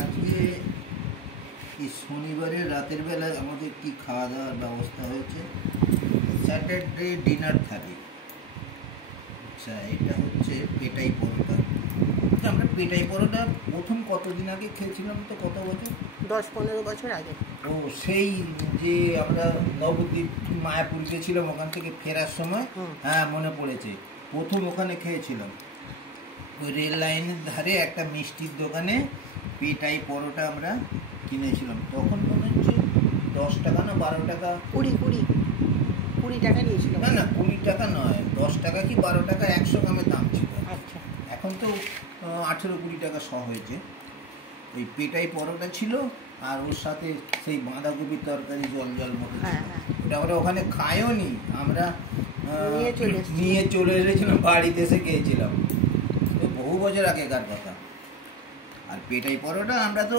আজকে এই শনিবারের রাতের বেলা আমাদের কি খাওয়া দাওয়ার ব্যবস্থা হয়েছে, স্যাটারডে ডিনার থালি। আচ্ছা, এটা হচ্ছে পেটাই পরোটা। আমরা পেটাই পরোটা প্রথম কতদিন আগে খেয়েছিলাম, তো কত বছর, 10-15 বছর আগে। ও সেই যে আমরা নবদ্বীপ মায়াপুর গেছিলাম, ওখান থেকে ফেরার সময়, হ্যাঁ মনে পড়েছে, প্রথম ওখানে খেয়েছিলাম। ওই রেল লাইনের ধারে একটা মিষ্টির দোকানে পেটাই পরোটা আমরা কিনেছিলাম। তখন মনে হচ্ছে 10 টাকা না 12 টাকা, 20 টাকা নিয়েছিল। না না 20 টাকা নয়, 10 টাকা কি 12 টাকা 100 গ্রামের দাম ছিল। আচ্ছা, এখন তো 18-20 টাকা শ হয়েছে। ওই পেটাই পরোটা ছিল, আর ওর সাথে সেই বাঁধাকপির তরকারি জল জল মতো ছিল। ওটা আমরা ওখানে খাইও নি, আমরা নিয়ে চলে এসেছিলাম, বাড়িতে এসে খেয়েছিলাম। বহু বছর আগেকার কথা। আর পেটাই পরোটা আমরা তো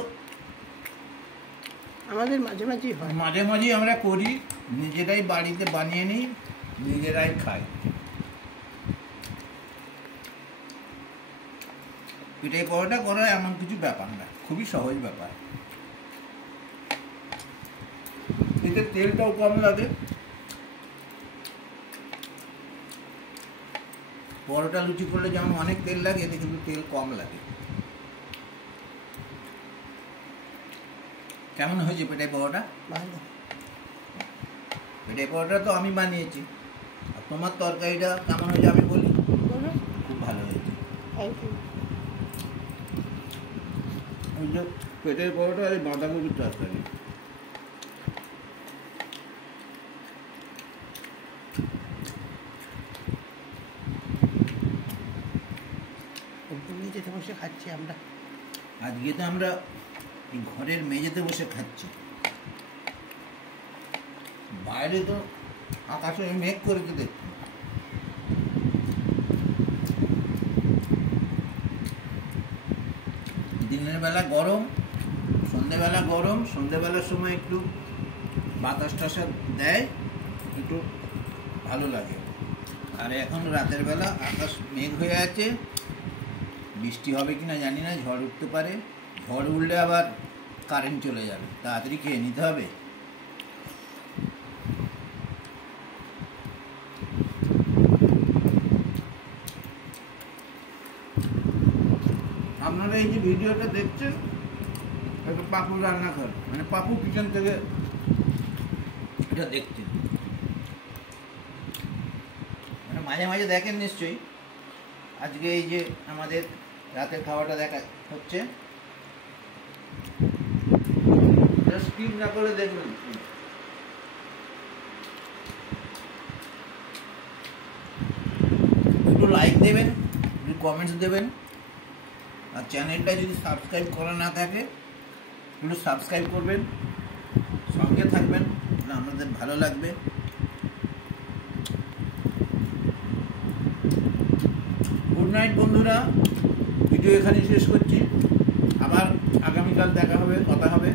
আমাদের মাঝে মাঝেই হয়, মাঝে মাঝেই আমরা করি, নিজেরাই বাড়িতে বানিয়ে নিই, নিজেরাই খাই। পেটাই পরোটা করা এমন কিছু ব্যাপার না, খুবই সহজ ব্যাপার। এতে তেলটাও কম লাগে। পরোটা লুচি করলে যেমন অনেক তেল লাগে, এতে কিন্তু তেল কম লাগে। কেমন হয়েছে পেটাই পরোটা? ভালো। পেটাই পরোটা তো আমি বানিয়েছি, আর তোমার তরকারিটা কেমন হয়েছে আমি বলি? খুব ভালো হয়েছে। ওই যে পেটাই পরোটা আর বাঁধাকপির তরকারি। মেঝেতে বসে খাচ্ছি আমরা। আজকে তো আমরা এই ঘরের মেঝেতে বসে খাচ্ছি। বাইরে তো আকাশে মেঘ করেছে দেখছি। দিনের বেলা গরম, সন্ধ্যেবেলা গরম, সন্ধ্যেবেলার সময় একটু বাতাস টাসা দেয়, একটু ভালো লাগে। আর এখন রাতের বেলা আকাশ মেঘ হয়ে আছে, বৃষ্টি হবে কিনা জানি না, ঝড় উঠতে পারে। ঝড় উঠলে আবার কারেন্ট চলে যাবে, তাড়াতাড়ি খেয়ে নিতে হবে। আপনারা এই যে ভিডিওটা দেখছেন, এটা পাপুর রান্নাঘর, মানে পাপু কিচেন থেকে এটা দেখছেন। মানে মাঝে মাঝে দেখেন নিশ্চয়ই। আজকে এই যে আমাদের রাতের খাওয়াটা দেখা হচ্ছে, স্কিপ না করে দেখবেন। একটু লাইক দেবেন, একটু কমেন্টস দেবেন, আর চ্যানেলটা যদি সাবস্ক্রাইব করা না থাকে একটু সাবস্ক্রাইব করবেন, সঙ্গে থাকবেন, আমাদের ভালো লাগবে। গুড নাইট বন্ধুরা, ভিডিও এখানে শেষ করছি। আবার আগামীকাল দেখা হবে, কথা হবে।